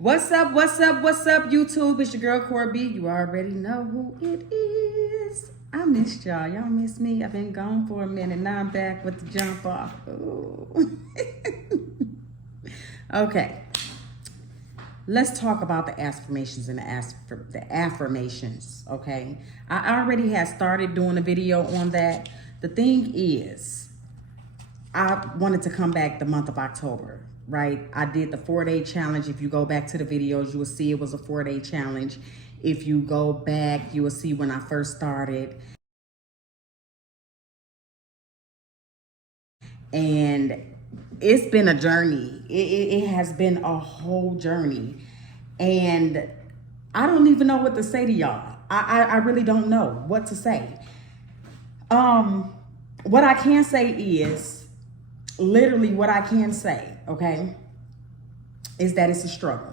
What's up, YouTube? It's your girl, Corby. You already know who it is. I missed y'all. Y'all missed me. I've been gone for a minute. Now I'm back with the jump off. Ooh. Okay. Let's talk about the Askfirmations and the affirmations, okay? I already had started doing a video on that. The thing is, I wanted to come back the month of October, right? I did the 4-day challenge. If you go back to the videos, you will see it was a 4-day challenge. If you go back, you will see when I first started. And it's been a journey. It has been a whole journey. And I don't even know what to say to y'all. I really don't know what to say. What I can say is, literally what I can say, okay, is that it's a struggle.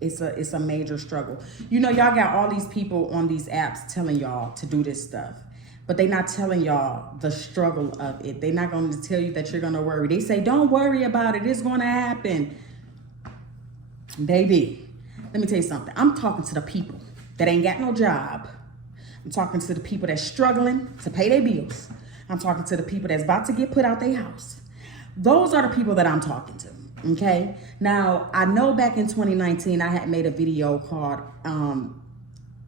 It's a major struggle. You know, y'all got all these people on these apps telling y'all to do this stuff, but they're not telling y'all the struggle of it. They're not going to tell you that you're going to worry. They say, don't worry about it. It's going to happen. Baby, let me tell you something. I'm talking to the people that ain't got no job. I'm talking to the people that's struggling to pay their bills. I'm talking to the people that's about to get put out their house. Those are the people that I'm talking to, okay? Now, I know back in 2019, I had made a video called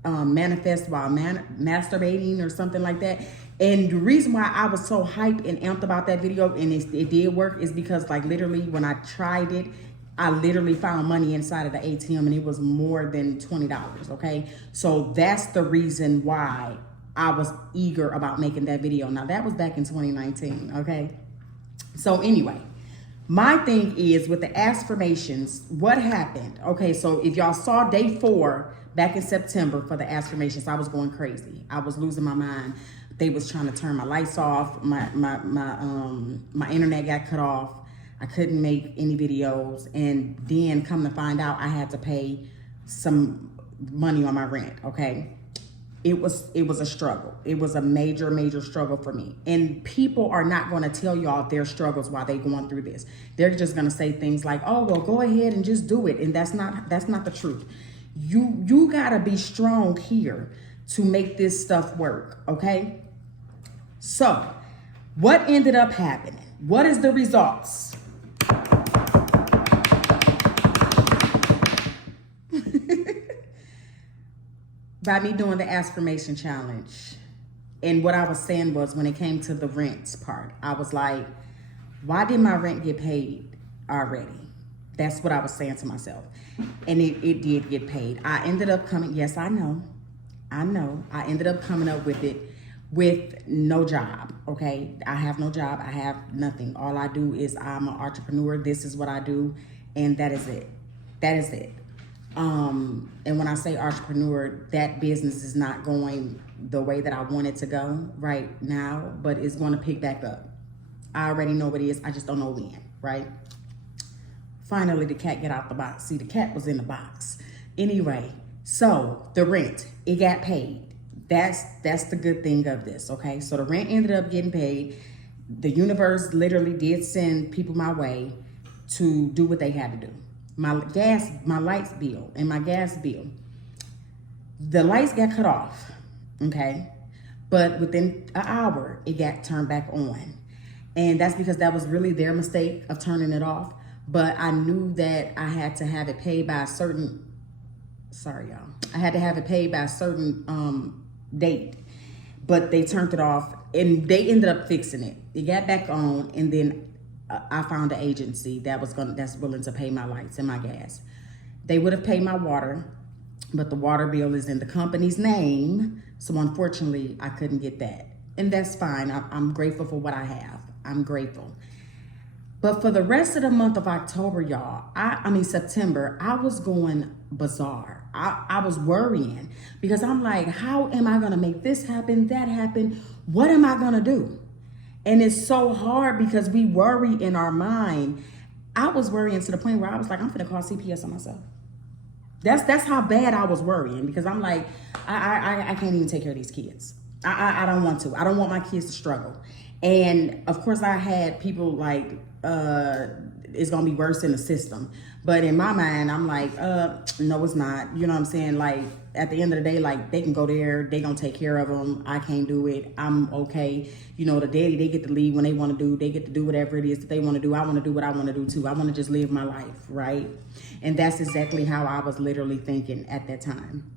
Manifest While Masturbating or something like that. And the reason why I was so hyped and amped about that video, and it did work, is because, like, literally when I tried it, I literally found money inside of the ATM, and it was more than $20, okay? So that's the reason why I was eager about making that video. Now, that was back in 2019, okay? So anyway, my thing is with the Askfirmations, what happened? Okay, so if y'all saw day 4 back in September for the Askfirmations, I was going crazy. I was losing my mind. They was trying to turn my lights off. My internet got cut off. I couldn't make any videos. And then come to find out, I had to pay some money on my rent, okay? It was a struggle. It was a major struggle for me. And people are not going to tell y'all their struggles while they're going through this. They're just going to say things like, oh, well, go ahead and just do it. And that's not the truth. You got to be strong here to make this stuff work, okay? So what ended up happening? What is the results? By me doing the Askfirmation challenge. And what I was saying was, when it came to the rent part, I was like, why did my rent get paid already? That's what I was saying to myself. And it did get paid. I ended up coming, yes, I know. I ended up coming up with it with no job, okay? I have no job, I have nothing. All I do is I'm an entrepreneur. This is what I do, and that is it. That is it. And when I say entrepreneur, that business is not going the way that I want it to go right now, but it's going to pick back up. I already know what it is. I just don't know when, right? Finally, the cat got out the box. See, the cat was in the box. Anyway, so the rent, it got paid. That's the good thing of this, okay? So the rent ended up getting paid. The universe literally did send people my way to do what they had to do. My lights bill and my gas bill. The lights got cut off, okay? But within an hour, it got turned back on. And that's because that was really their mistake of turning it off. But I knew that I had to have it paid by a certain, sorry y'all. I had to have it paid by a certain date. But they turned it off and they ended up fixing it. It got back on, and then I found an agency that's willing to pay my lights and my gas. They would have paid my water, but the water bill is in the company's name. So unfortunately, I couldn't get that. And that's fine. I'm grateful for what I have. I'm grateful. But for the rest of the month of October, y'all, September, I was going bizarre. I was worrying because I'm like, how am I going to make this happen, that happen? What am I going to do? And it's so hard because we worry in our mind. I was worrying to the point where I was like, I'm gonna call CPS on myself. That's how bad I was worrying, because I'm like, I can't even take care of these kids. I don't want to. I don't want my kids to struggle. And of course I had people like it's gonna be worse in the system. But in my mind, I'm like, no, it's not. You know what I'm saying? Like, at the end of the day, like, they can go there, they gonna take care of them. I can't do it. I'm okay. You know, the daddy, they get to leave when they want to do. They get to do whatever it is that they want to do. I want to do what I want to do too. I want to just live my life, right? And that's exactly how I was literally thinking at that time.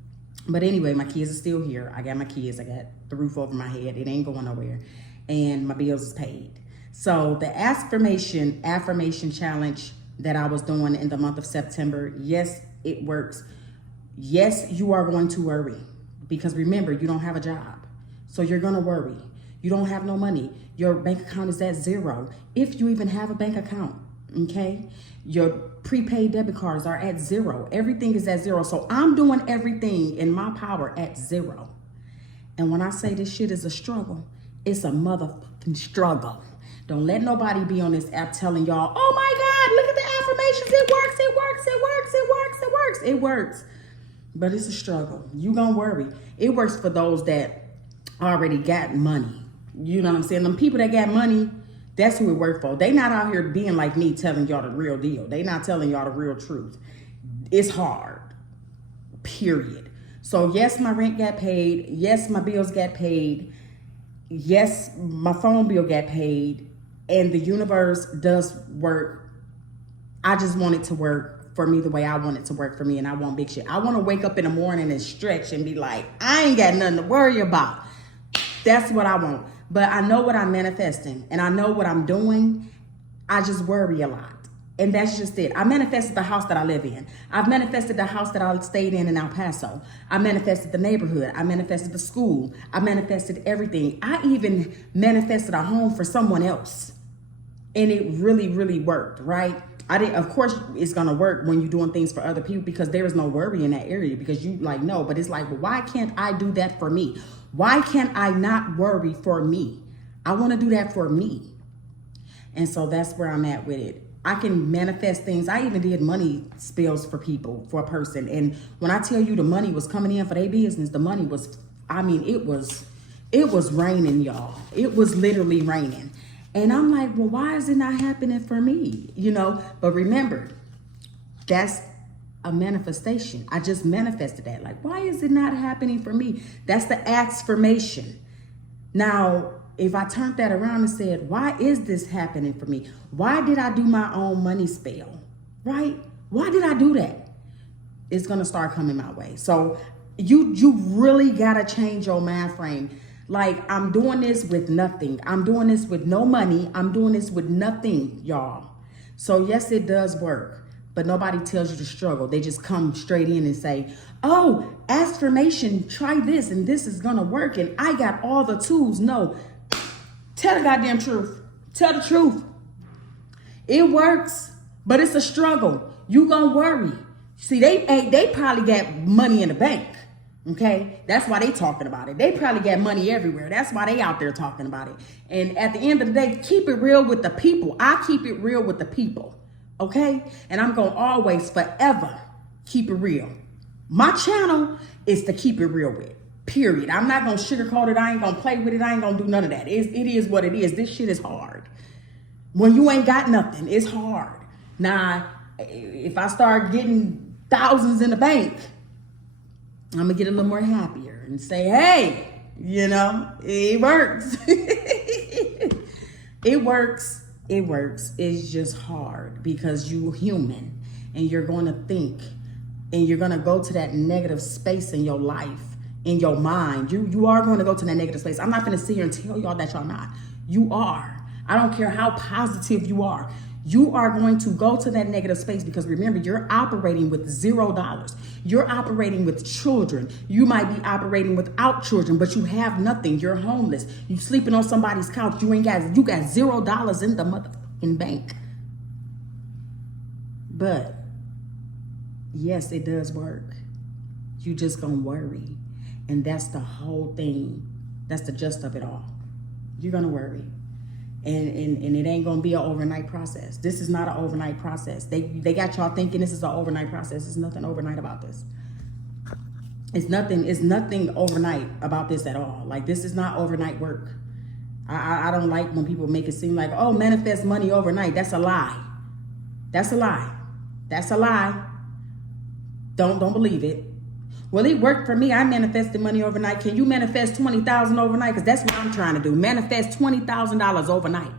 But anyway, my kids are still here. I got my kids. I got the roof over my head. It ain't going nowhere. And my bills is paid. So the affirmation challenge that I was doing in the month of September, yes, it works. Yes, you are going to worry. Because remember, you don't have a job. So you're going to worry. You don't have no money. Your bank account is at zero. If you even have a bank account, okay? Your prepaid debit cards are at zero. Everything is at zero. So I'm doing everything in my power at zero. And when I say this shit is a struggle, it's a motherfucking struggle. Don't let nobody be on this app telling y'all, oh my God, look at the affirmations. It works, it works, it works, it works, it works. It works. But it's a struggle. You gonna worry. It works for those that already got money. You know what I'm saying? Them people that got money, that's who it worked for. They not out here being like me telling y'all the real deal. They not telling y'all the real truth. It's hard, period. So yes, my rent got paid. Yes, my bills got paid. Yes, my phone bill got paid. And the universe does work. I just want it to work for me the way I want it to work for me, and I want big shit. I want to wake up in the morning and stretch and be like, I ain't got nothing to worry about. That's what I want. But I know what I'm manifesting, and I know what I'm doing. I just worry a lot. And that's just it. I manifested the house that I live in. I've manifested the house that I stayed in El Paso. I manifested the neighborhood. I manifested the school. I manifested everything. I even manifested a home for someone else. And it really, really worked, right? Of course, it's going to work when you're doing things for other people because there is no worry in that area because you like, no, but it's like, well, why can't I do that for me? Why can't I not worry for me? I want to do that for me. And so that's where I'm at with it. I can manifest things. I even did money spills for people, for a person. And when I tell you the money was coming in for their business, the money was, I mean, it was raining, y'all. It was literally raining. And I'm like, well, why is it not happening for me? You know, but remember, that's a manifestation. I just manifested that. Like, why is it not happening for me? That's the Askfirmation. Now, if I turned that around and said, why is this happening for me? Why did I do my own money spell? Right? Why did I do that? It's going to start coming my way. So you really got to change your mind frame. Like, I'm doing this with nothing. I'm doing this with no money. I'm doing this with nothing, y'all. So yes, it does work. But nobody tells you to struggle. They just come straight in and say, oh, Askfirmation, try this and this is going to work. And I got all the tools. No, tell the goddamn truth. Tell the truth. It works, but it's a struggle. You going to worry. See, they probably got money in the bank. Okay, that's why they talking about it. They probably got money everywhere. That's why they out there talking about it. And at the end of the day, keep it real with the people. I keep it real with the people. Okay, and I'm going to always forever keep it real. My channel is to keep it real with, period. I'm not going to sugarcoat it. I ain't going to play with it. I ain't going to do none of that. It is what it is. This shit is hard. When you ain't got nothing, it's hard. Now, if I start getting thousands in the bank, I'm going to get a little more happier and say, hey, you know, it works. It works. It works. It's just hard because you're human and you're going to think and you're going to go to that negative space in your life, in your mind. You are going to go to that negative space. I'm not going to sit here and tell y'all that y'all not. You are. I don't care how positive you are. You are going to go to that negative space because remember, you're operating with $0. You're operating with children. You might be operating without children, but you have nothing. You're homeless. You sleeping on somebody's couch. You got $0 in the motherfucking bank. But yes, it does work. You just gonna worry. And that's the whole thing. That's the gist of it all. You're gonna worry. And it ain't gonna be an overnight process. This is not an overnight process. They got y'all thinking this is an overnight process. There's nothing overnight about this. It's nothing overnight about this at all. Like, this is not overnight work. I don't like when people make it seem like, oh, manifest money overnight. That's a lie. That's a lie. That's a lie. Don't believe it. Well, it worked for me. I manifested money overnight. Can you manifest $20,000 overnight? Because that's what I'm trying to do. Manifest $20,000 overnight.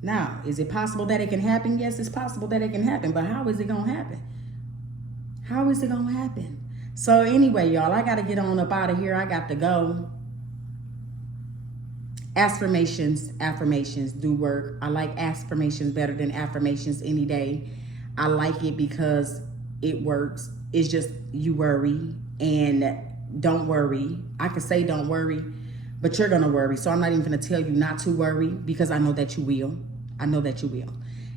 Now, is it possible that it can happen? Yes, it's possible that it can happen. But how is it going to happen? How is it going to happen? So anyway, y'all, I got to get on up out of here. I got to go. Affirmations do work. I like affirmations better than affirmations any day. I like it because it works. It's just you worry and don't worry. I could say don't worry, but you're going to worry. So I'm not even going to tell you not to worry because I know that you will. I know that you will.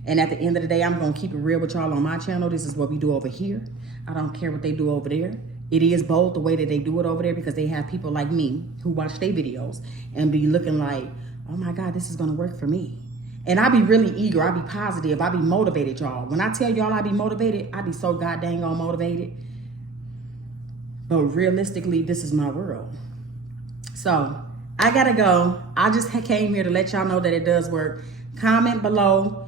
And at the end of the day, I'm going to keep it real with y'all on my channel. This is what we do over here. I don't care what they do over there. It is bold the way that they do it over there because they have people like me who watch their videos and be looking like, oh my God, this is going to work for me. And I be really eager. I be positive. I be motivated, y'all. When I tell y'all I be motivated, I be so goddamn motivated. But realistically, this is my world. So I got to go. I just came here to let y'all know that it does work. Comment below.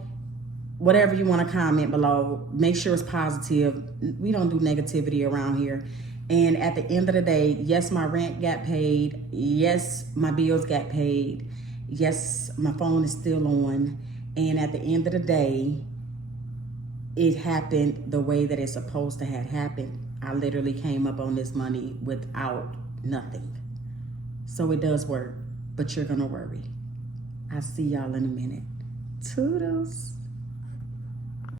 Whatever you want to comment below. Make sure it's positive. We don't do negativity around here. And at the end of the day, yes, my rent got paid. Yes, my bills got paid. Yes, my phone is still on. And at the end of the day, it happened the way that it's supposed to have happened. I literally came up on this money without nothing. So it does work, but you're going to worry. I'll see y'all in a minute. Toodles.